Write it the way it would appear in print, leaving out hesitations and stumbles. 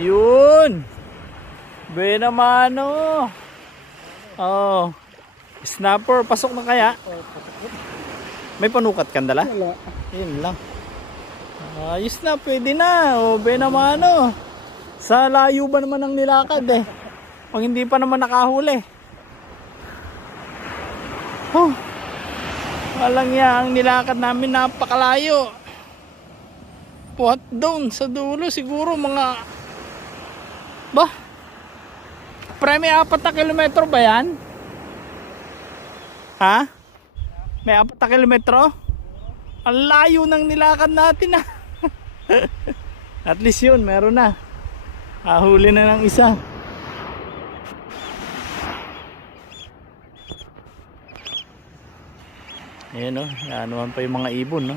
Yun. Buena mano. Oh. Snapper, pasok na kaya? May panukat kang dala? Wala. Yun lang. Ayos na, pwede na. O, buena mano. Sa layo ba naman ang nilakad eh? Pag hindi pa naman nakahuli. Oh. Walang ya, ang nilakad namin napakalayo. Puhat doon sa dulo siguro mga premi 4 na kilometro ba yan? Ha? May 4 na kilometro? Ang layo ng nilakad natin ah. At least yun, meron na. Huli na ng isa. Ayan o, naman pa yung mga ibon no.